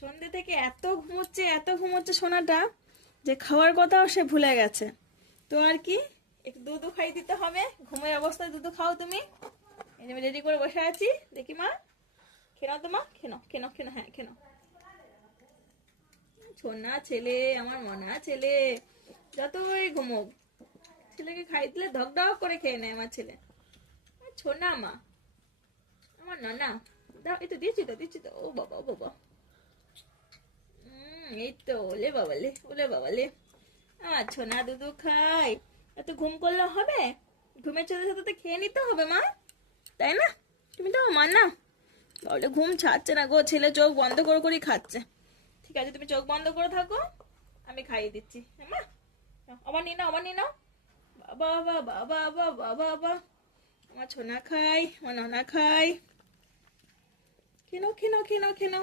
সন্ধ্যে থেকে এত ঘুমোচ্ছে সোনাটা যে খাওয়ার কথাও সে ভুলে গেছে। তো আর কি, একটু দুধ খাই দিতে হবে। ঘুমের অবস্থায় দুধ খাও তুমি। আমি রেডি করে বসে আছি, দেখি মা খেনো তো মা, খেনো খেনো খেনো, হ্যাঁ খেনো। সোনা ছেলে, আমার মনা ছেলে, যতই ঘুমোক ছেলেকে খাই দিলে ধক ধক করে খেয়ে নেয় আমার ছেলে। ছোনা মা, আমার নানা, দাও এই তো দিচ্ছি তো, ও বাবা ও বাবা। এই তো, ওলে বাবালে আমার ছোনা দুধু খাই। এত ঘুম করলে হবে? ঘুমের সাথে সাথে তো খেয়ে নিতে হবে মা, তাই না? তুমি তো আমার না, তাহলে ঘুম ছাড়ছে না গো, ছেলে চোখ বন্ধ করে খাচ্ছে। ঠিক আছে, তুমি চোখ বন্ধ করে থাকো, আমি খাইয়ে দিচ্ছি। হ্যাঁ মা, আবার নিয়ে নাও। বাবা, আমার ছোনা খাই, আমার নানা খাই। খেনো।